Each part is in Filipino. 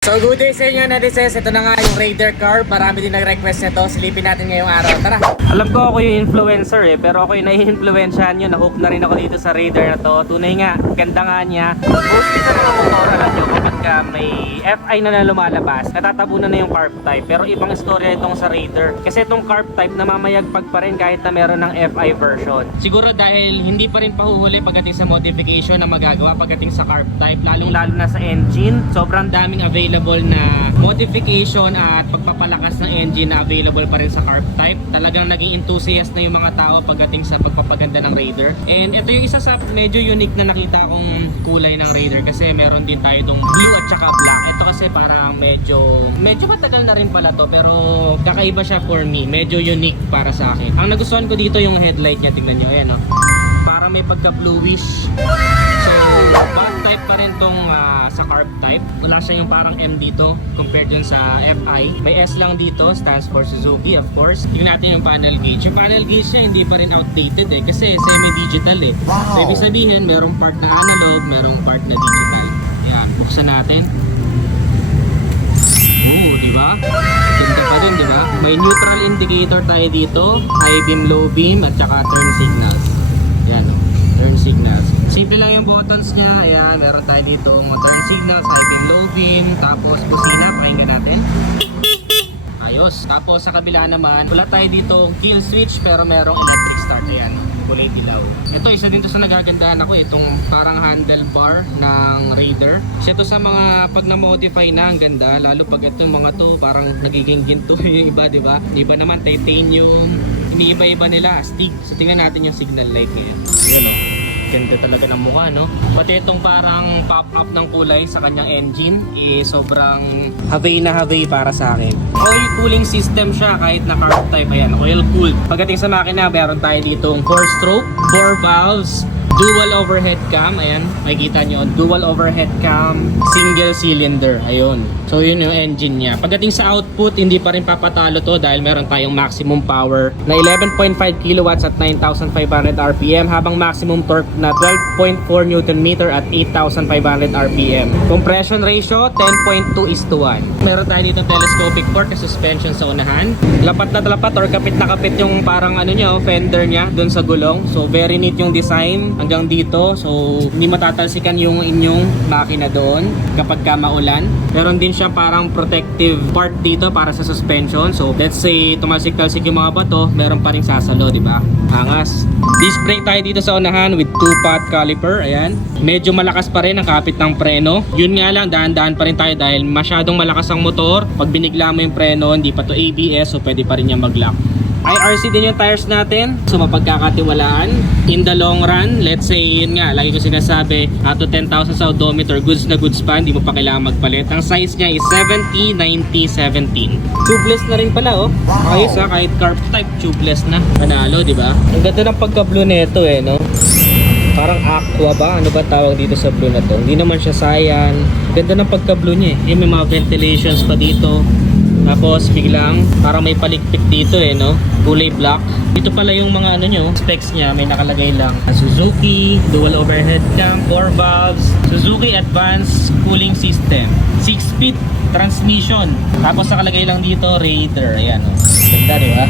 So good day sa inyo netizens, ito na nga yung Raider car. Marami din nag-request nito, silipin natin ngayong araw. Tara! Alam ko ako yung influencer pero ako yung nai-influensyahan nyo. Na-hook na rin ako dito sa Raider na to. Tunay nga, ganda nga niya. Mostly sa mga motor, alam nyo, kapag ka may FI na lumalabas, natatabunan na yung carb type. Pero ibang istorya itong sa Raider. Kasi itong carb type namamayagpag pa rin kahit na meron ng FI version. Siguro dahil hindi pa rin pahuhuli pagdating sa modification na magagawa pagdating sa carb type. Lalong-lalo na sa engine. Sobrang daming available na modification at pagpapalakas ng engine na available pa rin sa carb type. Talagang naging enthusiast na yung mga tao pagdating sa pagpapaganda ng Raider. And ito yung isa sa medyo unique na nakita kong kulay ng Raider kasi meron din tayo itong blue at saka black. Ito kasi parang medyo matagal na rin pala to pero kakaiba siya for me. Medyo unique para sa akin. Ang nagustuhan ko dito yung headlight niya, tingnan nyo. Ayan o. Parang may pagka bluish. So black type pa rin tong sa carb type. Wala siya yung parang M dito compared dun sa FI. May S lang dito, stands for Suzuki of course. Tingnan natin yung panel gauge. Yung panel gauge niya hindi pa rin outdated kasi semi-digital So ibig sabihin merong part na analog, merong part na digital. Ayan, buksan natin. Diba? Ganda pa din, diba? May neutral indicator tayo dito, high beam, low beam, at saka turn signals. Ayan o, turn signals. Simple lang yung buttons niya. Ayan, meron tayo dito mga turn signals, high beam, low beam, tapos busina, pakinggan natin. Ayos. Tapos sa kabila naman, wala tayo dito kill switch pero merong electric start. Ayan, kulay dilaw. Ito, isa din to sa nagagandahan ako, itong parang handlebar ng Raider. Siya to sa mga pag na-modify na, ang ganda. Lalo pag itong mga to, parang nagiging ginto yung iba, diba? Iba naman, titanium. Iniiba-iba nila, astig. So tingnan natin yung signal light ngayon. Ayan o. Ganda talaga ng mukha, no? Pati itong parang pop-up ng kulay sa kanyang engine sobrang havay na havay para sa akin. Oil cooling system siya kahit na carb type. Ayan, oil cooled. Pagdating sa makina, meron tayo ditong 4-stroke, 4 valves, dual overhead cam. Ayan, makikita nyo, dual overhead cam, single cylinder. Ayun. So yun yung engine niya. Pagdating sa output, hindi pa rin papatalo to dahil meron tayong maximum power na 11.5 kilowatts at 9,500 RPM habang maximum torque na 12.4 Newton meter at 8,500 RPM. Compression ratio 10.2:1. Meron tayo dito telescopic port na suspension sa unahan. Lapat na lapat or kapit na kapit yung parang ano niya, fender niya doon sa gulong. So very neat yung design hanggang dito. So hindi matatalsikan yung inyong makina doon kapag ka maulan. Meron din siya parang protective part dito para sa suspension. So let's say tumalsik-talsik yung mga bato, meron pa ring sasalo, di ba? Angas. Disc brake tayo dito sa unahan with 2-pot caliper. Ayan. Medyo malakas pa rin ang kapit ng preno. Yun nga lang, dahan-dahan pa rin tayo dahil masyadong malakas ang motor. Pag binigla mo yung preno, hindi pa to ABS, so pwede pa rin niya mag-lock. IRC din yung tires natin, so mapagkakatiwalaan. In the long run, let's say yun nga, lagi ko sinasabi, to 10,000 sa odometer, goods na goods pa, hindi mo pa kailangan magpalit. Ang size niya is 70, 90, 17. Tubeless na rin pala, oh. Ayos ha, kahit carb type, tubeless na. Panalo, di ba? Ang ganda ng pagka-blue nito no? Parang aqua ba? Ano ba tawag dito sa blue na to? Hindi naman siya cyan. Ganda ng pagka-blue niya May mga ventilations pa dito. Tapos biglang parang may palikpik dito no? Kulay black. Dito pala yung mga ano nyo, specs niya, may nakalagay lang. Suzuki, dual overhead cam, 4 valves, Suzuki Advanced Cooling System, 6-speed transmission. Tapos nakalagay lang dito, Raider. Ayan Ganda, di ba?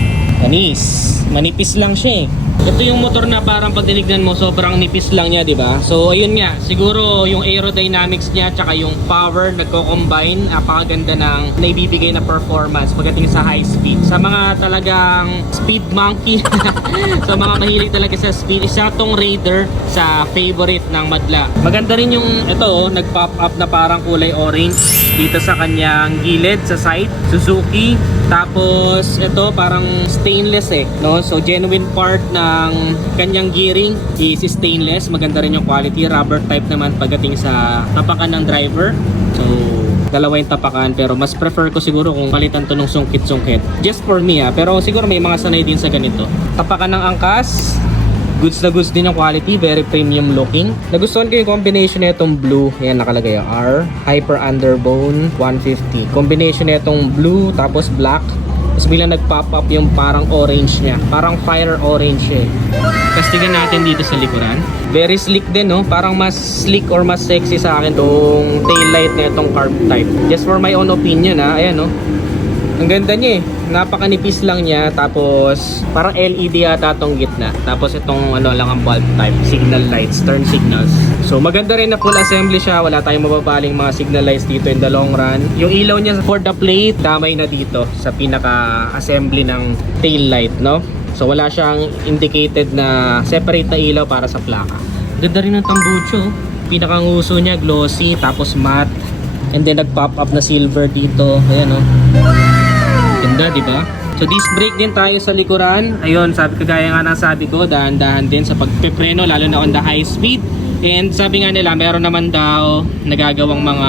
Manipis lang siya Ito yung motor na parang pag dinignan mo sobrang nipis lang niya, di ba? So ayun nga, siguro yung aerodynamics niya tsaka yung power nagko-combine, napakaganda ng naibibigay na performance pagdating sa high speed. Sa mga talagang speed monkey, sa mga mahilig talaga sa speed, isa tong Raider sa favorite ng madla. Maganda rin yung ito, nag-pop up na parang kulay orange dito sa kanyang gilid sa side, Suzuki. Tapos ito parang stainless no? So genuine part ng kanyang gearing is stainless. Maganda rin yung quality, rubber type naman pagdating sa tapakan ng driver. So dalawa yung tapakan pero mas prefer ko siguro kung palitan to ng sungkit-sungkit. Just for me pero siguro may mga sanay din sa ganito. Tapakan ng angkas, goods na goods din yung quality, very premium looking. Nagustuhan ko yung combination na itong blue. Ayan, nakalagay yung R. Hyper Underbone 150. Combination na itong blue tapos black. Tapos biglang nag-pop up yung parang orange niya. Parang fire orange siya. Tapos tignan natin dito sa likuran. Very sleek din, no? Parang mas sleek or mas sexy sa akin tong taillight na itong carb type. Just for my own opinion, ha. Ayan, no? Ang ganda niya eh. Napakanipis lang niya. Tapos parang LED yata itong gitna. Tapos itong ano lang ang bulb type. Signal lights, turn signals. So maganda rin na full assembly siya. Wala tayong mababaling mga signal lights dito in the long run. Yung ilaw niya for the plate, damay na dito sa pinaka-assembly ng tail light, no? So wala siyang indicated na separate na ilaw para sa plaka. Ganda rin ng tambucho. Pinaka-nguso niya, glossy, tapos matte. And then nag-pop up na silver dito. Ayan, no? Ganda, di ba? So disc brake din tayo sa likuran. Ayun, kagaya nga ng sabi ko, dahan-dahan din sa pagpepreno, lalo na on the high speed. And sabi nga nila, meron naman daw nagagawang mga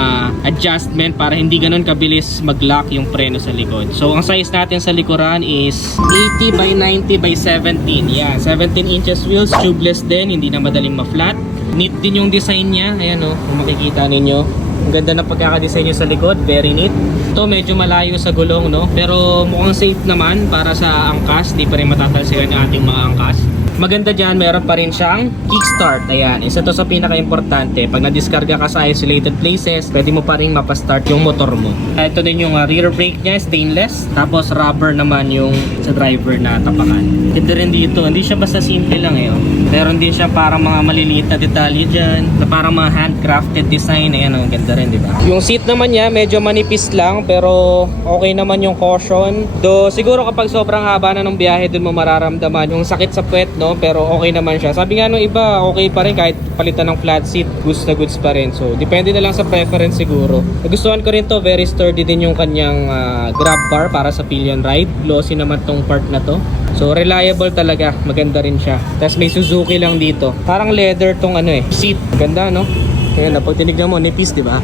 adjustment para hindi ganun kabilis mag-lock yung preno sa likod. So ang size natin sa likuran is 80 by 90 by 17. Yeah, 17 inches wheels, tubeless din, hindi na madaling ma-flat. Neat din yung design niya. Ayan, oh, kung makikita ninyo. Ang ganda ng pagkakadesign nyo sa likod, very neat. Ito medyo malayo sa gulong, no? Pero mukhang safe naman para sa angkas. Di pa rin matatalsikan ng ating mga angkas. Maganda dyan, meron pa rin siyang kickstart. Ayan, isa to sa pinaka-importante. Pag na-discarga ka sa isolated places, pwede mo pa rin mapastart yung motor mo. Ito din yung rear brake niya, stainless. Tapos rubber naman yung sa driver na tapakan. Ganda rin dito, hindi siya basta simple lang eh. Oh. Meron din siya parang mga maliliit na detalye dyan, na parang mga handcrafted design. Ayan, oh, ganda rin, di ba? Yung seat naman niya, medyo manipis lang, pero okay naman yung caution. Do siguro kapag sobrang haba na ng biyahe, dun mo mararamdaman yung sakit sa puwet, no? Pero okay naman siya. Sabi nga nung iba, okay pa rin kahit palitan ng flat seat, goods na goods pa rin. So, depende na lang sa preference siguro. Nagustuhan ko rin to, very sturdy din yung kanyang grab bar para sa pillion ride. Glossy naman tong part na to. So, reliable talaga. Maganda rin siya. Tapos may Suzuki lang dito. Parang leather tong ano eh, seat. Ganda, no? Ayan, pag tinignan mo, nipis, di ba?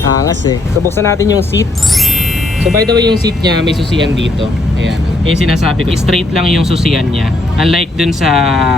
Angas eh. So, buksan natin yung seat. So by the way, yung seat niya may susian dito. Ayan. Yung sinasabi ko, straight lang yung susian niya. Unlike dun sa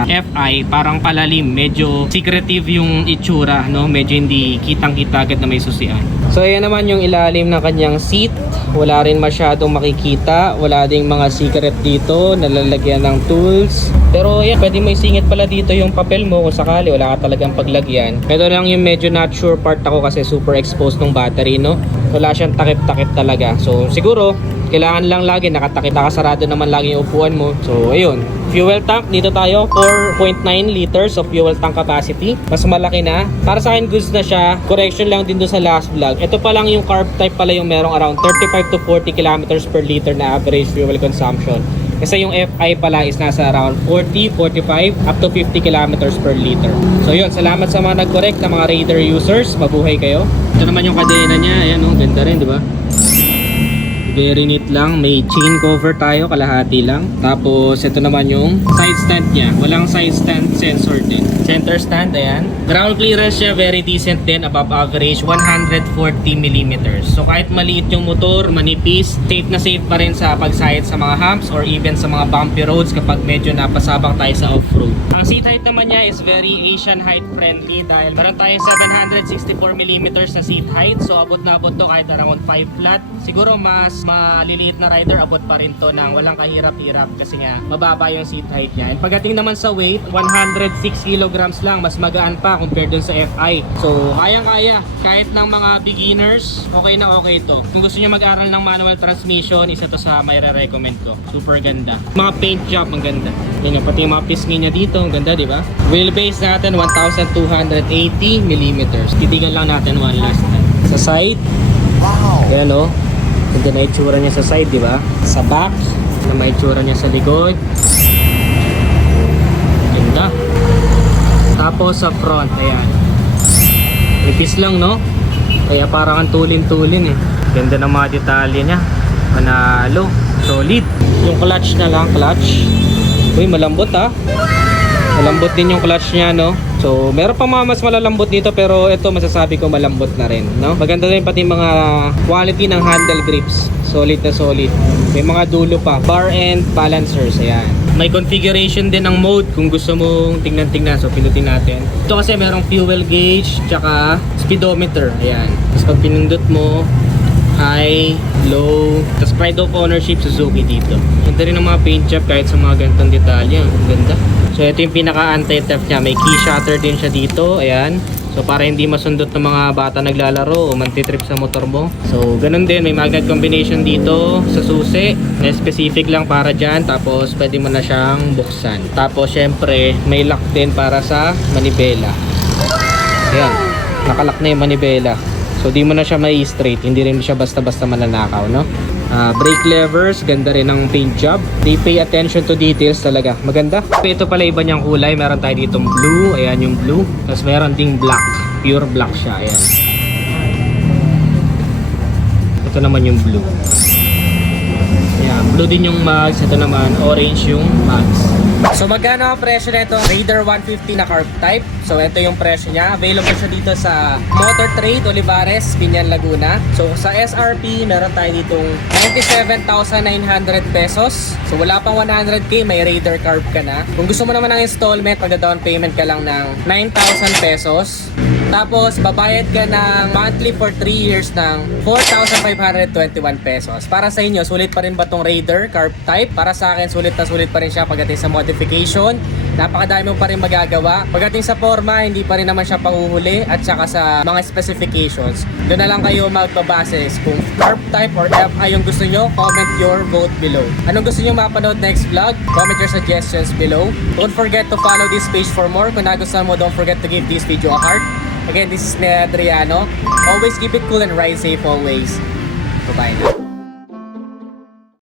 FI, parang palalim. Medyo secretive yung itsura, no? Medyo hindi kitang-kita agad na may susian. So ayan naman yung ilalim ng kanyang seat. Wala rin masyadong makikita. Wala ding mga secret dito. Nalalagyan ng tools. Pero ayan, pwede mo isingit pala dito yung papel mo kung sakali wala ka talagang paglagyan. Ito lang yung medyo not sure part ako kasi super exposed ng battery, no? Wala siyang takip-takip talaga. So siguro kailangan lang lagi nakatakip, nakasarado naman lagi yung upuan mo. So ayun, fuel tank dito tayo, 4.9 liters of fuel tank capacity. Mas malaki na. Para sa akin goods na siya. Correction lang din doon sa last vlog. Ito pa lang yung carb type pala yung merong around 35 to 40 kilometers per liter na average fuel consumption. Kasi yung FI pala is nasa around 40, 45, up to 50 kilometers per liter. So yun, salamat sa mga nag-correct na mga Raider users. Mabuhay kayo. Ito naman yung kadena niya. Ayan, oh, ganda rin, di ba? Very neat lang. May chain cover tayo, kalahati lang. Tapos ito naman yung side stand niya. Walang side stand sensor din. Center stand, ayan. Ground clearance siya, very decent din, above average, 140mm. So kahit maliit yung motor, manipis, safe na safe pa rin sa pagsahid sa mga humps or even sa mga bumpy roads kapag medyo napasabak tayo sa off-road. Ang seat height naman niya is very Asian height friendly dahil meron tayong 764mm na seat height. So abot na abot to kahit around 5 flat. Siguro mas maliliit na rider, abot pa rin to ng walang kahirap-hirap kasi nga mababa yung seat height niya. And pagdating naman sa weight, 106 kilograms lang, mas magaan pa compared dun sa FI. So kayang-kaya, kahit ng mga beginners, okay na okay to. Kung gusto niyo mag-aral ng manual transmission, isa to sa may re-recommend ko. Super ganda. Mga paint job, ang ganda. Yan, pati yung mga pisngi niya dito, ang ganda, di ba? Wheelbase natin 1,280mm. Titigan lang natin one last time. Sa side, yan o. Ganda na itsura niya sa side, di ba? Sa back, na may itsura niya sa likod. Ganda. Tapos sa front, ayan. Nipis lang, no? Kaya parang ang tulin-tulin eh. Ganda ng mga detalye niya. Manalo. Solid. Yung clutch na lang, clutch. Uy, malambot ha. Malambot din yung clutch niya, no? So, meron pa mga mas malalambot dito pero ito masasabi ko malambot na rin, no? Maganda rin pati mga quality ng handle grips. Solid na solid. May mga dulo pa. Bar and balancers, ayan. May configuration din ng mode kung gusto mong tingnan-tingnan. So, pinutin natin. Ito kasi merong fuel gauge tsaka speedometer. Ayan. Tapos pag pinindot mo, high, low, tapos pride of ownership Suzuki dito. Ganda rin ng mga paint job kahit sa mga ganitong detalye. Ang ganda. So ito yung pinaka anti-theft niya. May key shutter din siya dito. Ayan. So para hindi masundot ng mga bata naglalaro o mantitrip sa motor mo. So ganun din, may magnet combination dito sa susi na specific lang para dyan. Tapos pwede mo na siyang buksan. Tapos syempre may lock din para sa manibela. Ayan, nakalak na yung manibela. So di mo na siya may straight, hindi rin siya basta-basta mananakaw, no? Brake levers, ganda rin ng paint job. They pay attention to details talaga. Maganda. Ito pala iba niyang kulay. Meron tayo ditong blue. Ayan yung blue. Tapos meron ding black. Pure black siya. Ayan. Ito naman yung blue. Ayan. Blue din yung mags. Ito naman orange yung mags. So magkano ang presyo nito? Raider 150 na carb type. So ito yung presyo niya. Available siya dito sa Motor Trade, Olivares, Binyan, Laguna. So sa SRP, meron tayo ditong 97,900 pesos. So wala pang 100k, may Raider carb ka na. Kung gusto mo naman ng installment, magda-down payment ka lang ng 9,000 pesos. Tapos, babayad ka ng monthly for 3 years ng 4,521 pesos. Para sa inyo, sulit pa rin ba tong Raider carb type? Para sa akin, sulit na sulit pa rin siya pagdating sa modification. Napakadami mo pa rin magagawa. Pagdating sa forma, hindi pa rin naman siya pahuhuli at saka sa mga specifications. Doon na lang kayo magbabase kung carb type or FI yung gusto nyo. Comment your vote below. Anong gusto nyo mapanood next vlog? Comment your suggestions below. Don't forget to follow this page for more. Kung nagustuhan mo, don't forget to give this video a heart. Again, this is Adriano. Always keep it cool and ride safe always. Bye-bye now.